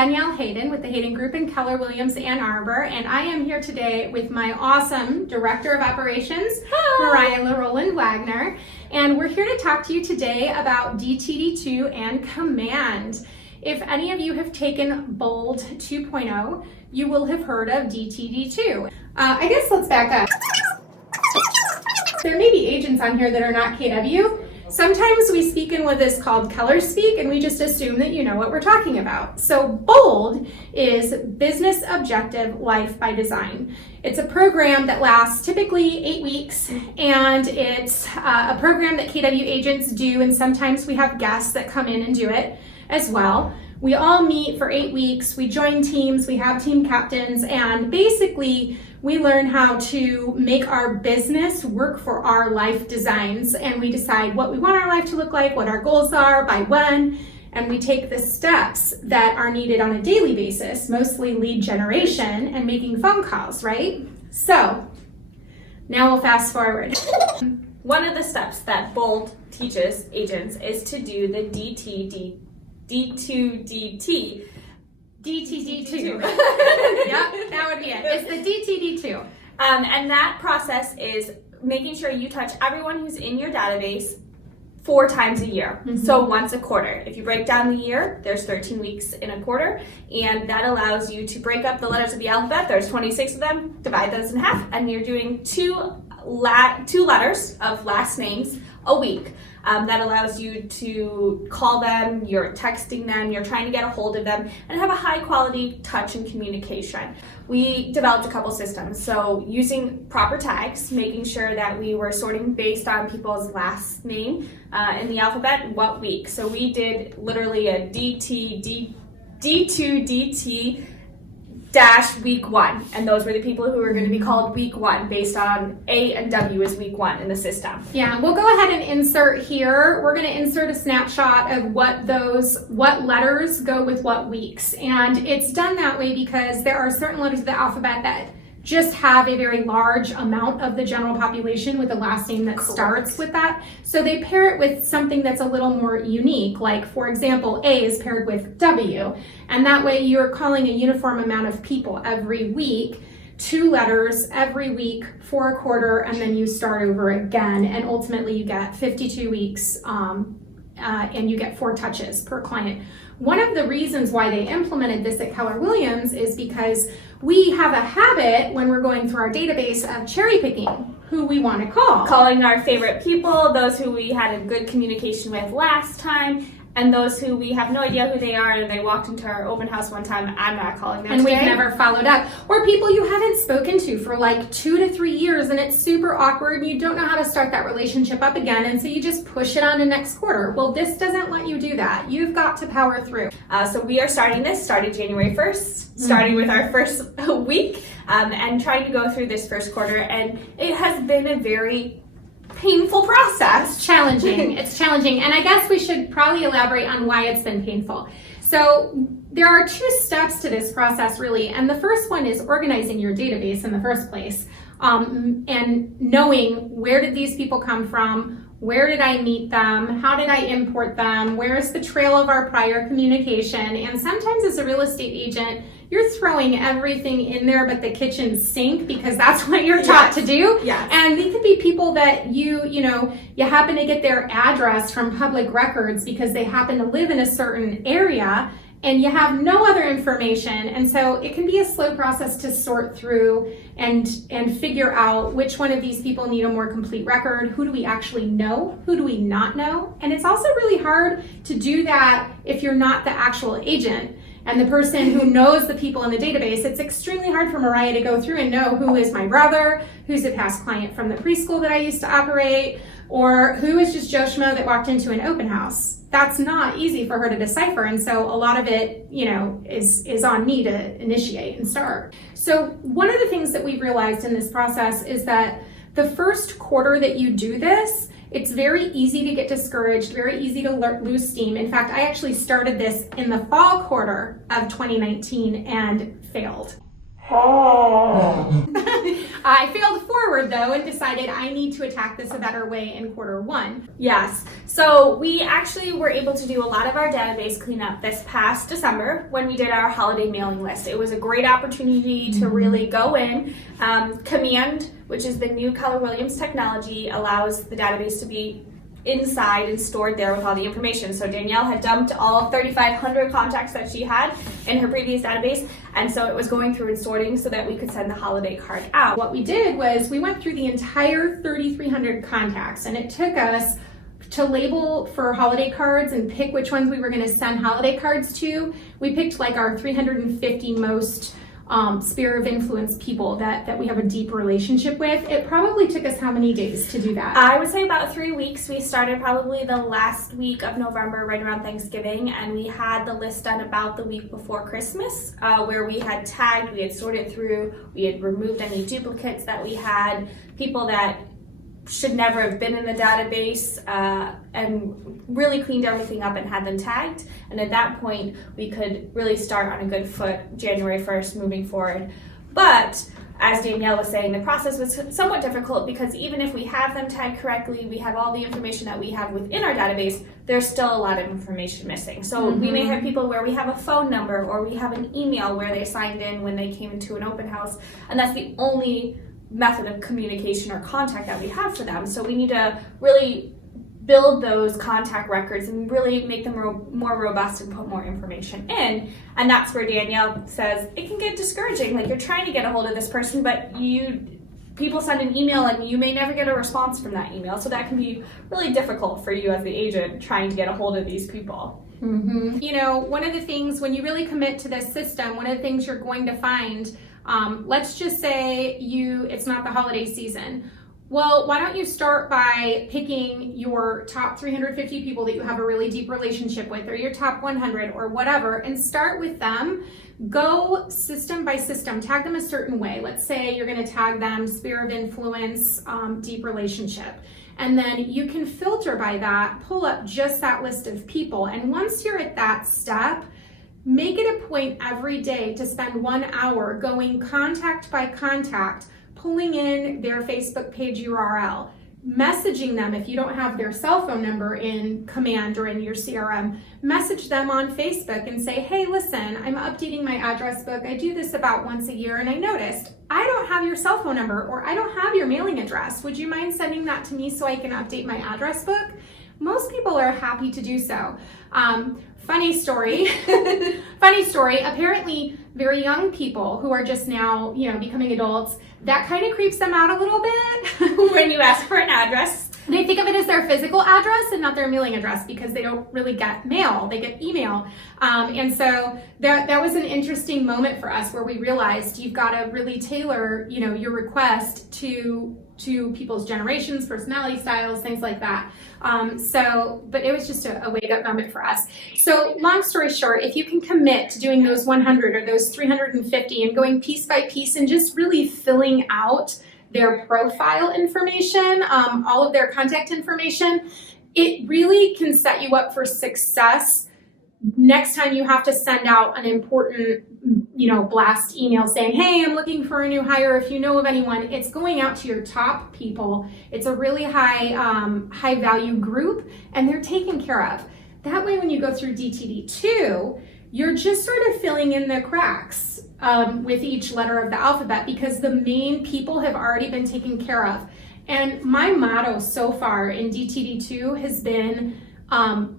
Danielle Hayden with the Hayden Group in Keller, Williams, Ann Arbor, and I am here today with my awesome Director of Operations, Mariah Roland Wagner, and we're here to talk to you today about DTD2 and Command. If any of you have taken Bold 2.0, you will have heard of DTD2. I guess let's back up. There may be agents on here that are not KW. Sometimes we speak in what is called Keller speak, and we just assume that you know what we're talking about. So BOLD is Business Objective Life by Design. It's a program that lasts typically 8 weeks, and it's a program that KW agents do, and sometimes we have guests that come in and do it as well. We all meet for 8 weeks, we join teams, we have team captains, and basically we learn how to make our business work for our life designs, and we decide what we want our life to look like, what our goals are, by when, and we take the steps that are needed on a daily basis, mostly lead generation and making phone calls, right? So now we'll fast forward. One of the steps that BOLD teaches agents is to do the DTD2. Yep, that would be it. It's the DTD2. And that process is making sure you touch everyone who's in your database 4 times a year. Mm-hmm. So once a quarter. If you break down the year, there's 13 weeks in a quarter, and that allows you to break up the letters of the alphabet. There's 26 of them, divide those in half, and you're doing two letters of last names a week. That allows you to call them, you're texting them, you're trying to get a hold of them, and have a high quality touch and communication. We developed a couple systems, so using proper tags, making sure that we were sorting based on people's last name in the alphabet, what week. So we did literally a D2DT week 1, and those were the people who were going to be called week 1 based on A and W is week 1 in the system. Yeah, we'll go ahead and insert here. We're going to insert a snapshot of what letters go with what weeks, and it's done that way because there are certain letters of the alphabet that just have a very large amount of the general population with a last name that starts with that. So they pair it with something that's a little more unique, like for example, A is paired with W, and that way you're calling a uniform amount of people every week, 2 letters every week for a quarter, and then you start over again, and ultimately you get 52 weeks and you get 4 touches per client. One of the reasons why they implemented this at Keller Williams is because we have a habit when we're going through our database of cherry picking who we want to call. Calling our favorite people, those who we had a good communication with last time, and those who we have no idea who they are, and they walked into our open house one time. I'm not calling them and today. We've never followed up. Or people you haven't spoken to for like 2 to 3 years, and it's super awkward, and you don't know how to start that relationship up again, and so you just push it on to next quarter. Well, this doesn't let you do that. You've got to power through. So we are starting January 1st, starting with our first week, and trying to go through this first quarter, and it has been a very painful process. It's challenging. It's challenging. And I guess we should probably elaborate on why it's been painful. So there are 2 steps to this process, really. And the first one is organizing your database in the first place, and knowing where did these people come from, where did I meet them, how did I import them, where is the trail of our prior communication. And sometimes as a real estate agent, you're throwing everything in there but the kitchen sink because that's what you're taught to do. Yes. And they could be people that you happen to get their address from public records because they happen to live in a certain area, and you have no other information. And so it can be a slow process to sort through and figure out which one of these people need a more complete record. Who do we actually know? Who do we not know? And it's also really hard to do that if you're not the actual agent and the person who knows the people in the database. It's extremely hard for Mariah to go through and know who is my brother, who's a past client from the preschool that I used to operate, or who is just Joe Schmo that walked into an open house. That's not easy for her to decipher, and so a lot of it, is on me to initiate and start. So one of the things that we've realized in this process is that the first quarter that you do this, it's very easy to get discouraged, very easy to lose steam. In fact, I actually started this in the fall quarter of 2019 and failed. I failed forward though and decided I need to attack this a better way in Q1. Yes. So we actually were able to do a lot of our database cleanup this past December when we did our holiday mailing list. It was a great opportunity to really go in. Command, which is the new Keller Williams technology, allows the database to be inside and stored there with all the information. So Danielle had dumped all 3,500 contacts that she had in her previous database, and so it was going through and sorting so that we could send the holiday card out. What we did was we went through the entire 3,300 contacts, and it took us to label for holiday cards and pick which ones we were going to send holiday cards to. We picked like our 350 most sphere of influence people that we have a deep relationship with. It probably took us how many days to do that? I would say about 3 weeks. We started probably the last week of November, right around Thanksgiving, and we had the list done about the week before Christmas, where we had tagged, we had sorted through, we had removed any duplicates that we had, people that should never have been in the database, and really cleaned everything up and had them tagged. And at that point, we could really start on a good foot January 1st moving forward. But as Danielle was saying, the process was somewhat difficult because even if we have them tagged correctly, we have all the information that we have within our database, there's still a lot of information missing. So we may have people where we have a phone number or we have an email where they signed in when they came into an open house, and that's the only method of communication or contact that we have for them. So we need to really build those contact records and really make them more robust and put more information in. And that's where Danielle says it can get discouraging. Like, you're trying to get a hold of this person, but people send an email and you may never get a response from that email. So that can be really difficult for you as the agent trying to get a hold of these people. You know, one of the things when you really commit to this system, one of the things you're going to find, let's just say it's not the holiday season. Well, why don't you start by picking your top 350 people that you have a really deep relationship with, or your top 100 or whatever, and start with them. Go system by system, tag them a certain way. Let's say you're going to tag them sphere of influence, deep relationship. And then you can filter by that, pull up just that list of people. And once you're at that step, make it a point every day to spend 1 hour going contact by contact, pulling in their Facebook page URL, messaging them if you don't have their cell phone number in Command or in your CRM, message them on Facebook and say, hey, listen, I'm updating my address book. I do this about once a year, and I noticed I don't have your cell phone number or I don't have your mailing address. Would you mind sending that to me so I can update my address book? Most people are happy to do so. Funny story. Apparently, very young people who are just now, becoming adults, that kind of creeps them out a little bit. When you ask for an address, they think of it as their physical address and not their mailing address because they don't really get mail, they get email. And so that was an interesting moment for us where we realized you've got to really tailor, your request to people's generations, personality styles, things like that. But it was just a wake up moment for us. So long story short, if you can commit to doing those 100 or those 350 and going piece by piece and just really filling out their profile information, all of their contact information, it really can set you up for success next time you have to send out an important, blast email saying, hey, I'm looking for a new hire. If you know of anyone, it's going out to your top people. It's a really high value group, and they're taken care of. That way, when you go through DTD2, you're just sort of filling in the cracks with each letter of the alphabet because the main people have already been taken care of. And my motto so far in DTD2 has been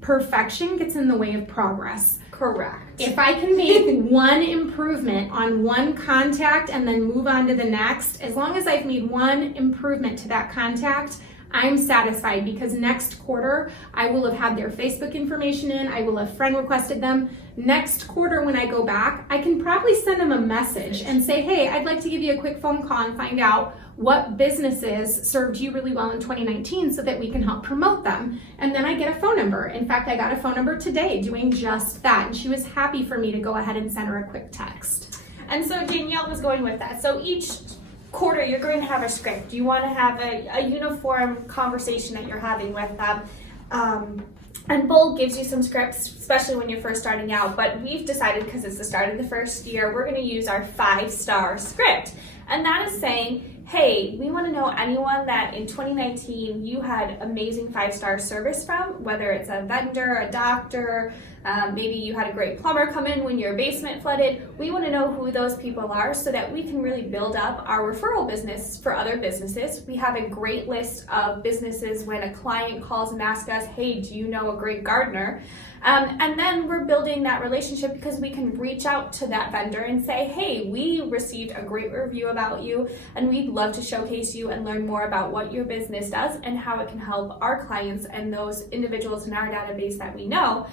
perfection gets in the way of progress. Correct. If I can make one improvement on one contact and then move on to the next, as long as I've made one improvement to that contact, I'm satisfied because next quarter I will have had their Facebook information in, I will have friend requested them. Next quarter when I go back, I can probably send them a message and say, hey, I'd like to give you a quick phone call and find out what businesses served you really well in 2019 so that we can help promote them. And then I get a phone number. In fact, I got a phone number today doing just that. And she was happy for me to go ahead and send her a quick text. And so Danielle was going with that. So each quarter, you're going to have a script. You want to have a uniform conversation that you're having with them. And bold gives you some scripts, especially when you're first starting out, but we've decided, because it's the start of the first year, we're going to use our 5-star script. And that is saying, hey, we want to know anyone that in 2019 you had amazing 5-star service from, whether it's a vendor, a doctor, maybe you had a great plumber come in when your basement flooded. We want to know who those people are so that we can really build up our referral business for other businesses. We have a great list of businesses when a client calls and asks us, hey, do you know a great gardener? And then we're building that relationship because we can reach out to that vendor and say, hey, we received a great review about you and we'd love to showcase you and learn more about what your business does and how it can help our clients and those individuals in our database that we know.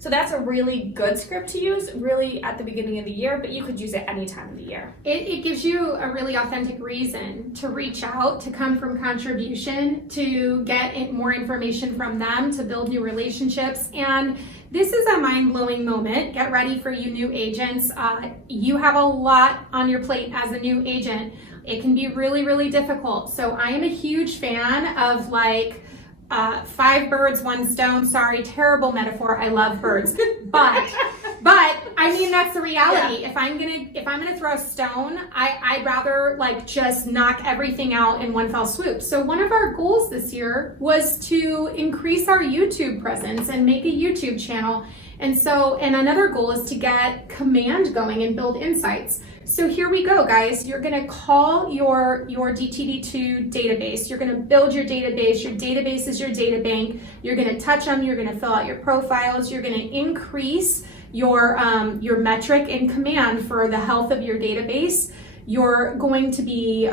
So that's a really good script to use really at the beginning of the year, but you could use it any time of the year. It gives you a really authentic reason to reach out, to come from contribution, to get more information from them, to build new relationships. And this is a mind-blowing moment. Get ready for you new agents. You have a lot on your plate as a new agent. It can be really, really difficult. So I am a huge fan of 5 birds, 1 stone. Sorry, terrible metaphor. I love birds, but I mean that's the reality. Yeah. If I'm gonna throw a stone, I'd rather just knock everything out in one fell swoop. So one of our goals this year was to increase our YouTube presence and make a YouTube channel. And another goal is to get Command going and build insights. So here we go, guys. You're gonna call your DTD2 database. You're gonna build your database. Your database is your data bank. You're gonna touch them. You're gonna fill out your profiles. You're gonna increase your metric in Command for the health of your database. You're going to be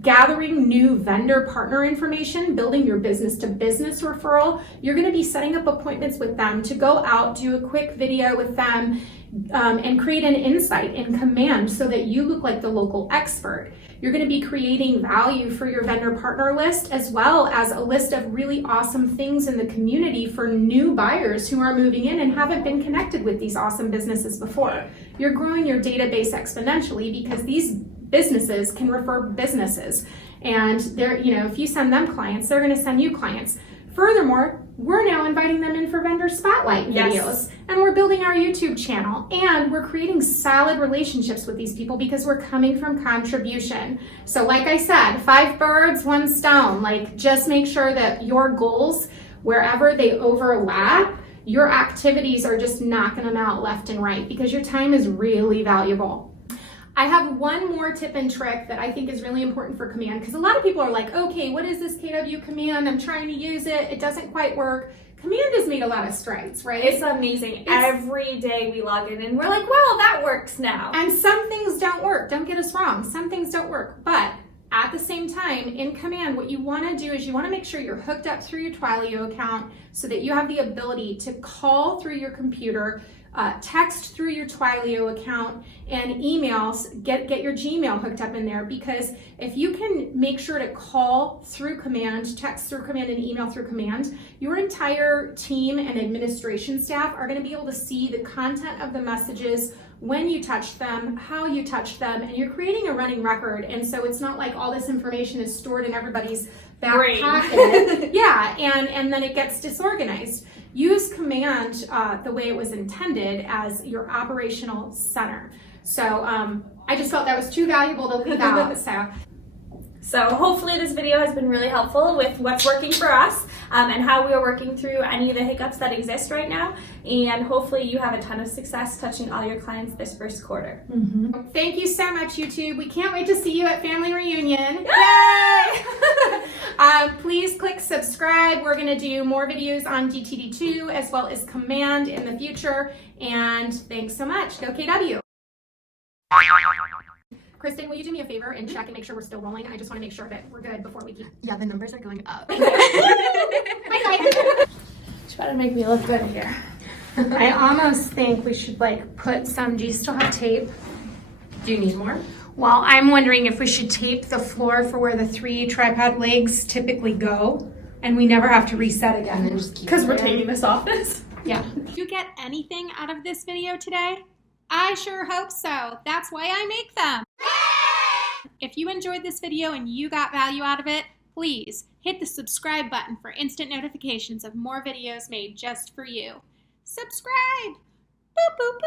gathering new vendor partner information, building your business to business referral. You're going to be setting up appointments with them to go out, do a quick video with them, and create an insight in Command so that you look like the local expert. You're going to be creating value for your vendor partner list, as well as a list of really awesome things in the community for new buyers who are moving in and haven't been connected with these awesome businesses before. You're growing your database exponentially because these businesses can refer businesses, and if you send them clients, they're going to send you clients. Furthermore, we're now inviting them in for vendor spotlight videos, and we're building our YouTube channel, and we're creating solid relationships with these people because we're coming from contribution. So like I said, 5 birds, 1 stone. Just make sure that your goals, wherever they overlap, your activities are just knocking them out left and right because your time is really valuable. I have one more tip and trick that I think is really important for Command, because a lot of people are like, okay, what is this KW Command? I'm trying to use it. It doesn't quite work. Command has made a lot of strides, right? It's amazing. Every day we log in and we're like, well, that works now. And some things don't work. Don't get us wrong. Some things don't work. But at the same time, in Command, what you want to do is you want to make sure you're hooked up through your Twilio account so that you have the ability to call through your computer, text through your Twilio account, and emails. Get your Gmail hooked up in there, because if you can make sure to call through Command, text through Command, and email through Command, your entire team and administration staff are going to be able to see the content of the messages, when you touched them, how you touched them, and you're creating a running record. And so it's not like all this information is stored in everybody's back pocket. Yeah, and then it gets disorganized. Use Command the way it was intended, as your operational center. So I just felt that was too valuable to leave out. So hopefully this video has been really helpful with what's working for us and how we are working through any of the hiccups that exist right now. And hopefully you have a ton of success touching all your clients this first quarter. Mm-hmm. Thank you so much, YouTube. We can't wait to see you at Family Reunion. Yay! Please click subscribe. We're going to do more videos on DTD2 as well as Command in the future. And thanks so much. Go KW. Kristen, will you do me a favor and check and make sure we're still rolling? I just want to make sure that we're good before we keep. Yeah, the numbers are going up. Bye. Try to make me look good here. I almost think we should put some. Do you still have tape? Do you need more? Well, I'm wondering if we should tape the floor for where the 3 tripod legs typically go, and we never have to reset again. Because we're taking this office. Yeah. Did you get anything out of this video today? I sure hope so. That's why I make them. If you enjoyed this video and you got value out of it, please hit the subscribe button for instant notifications of more videos made just for you. Subscribe! Boop, boop, boop.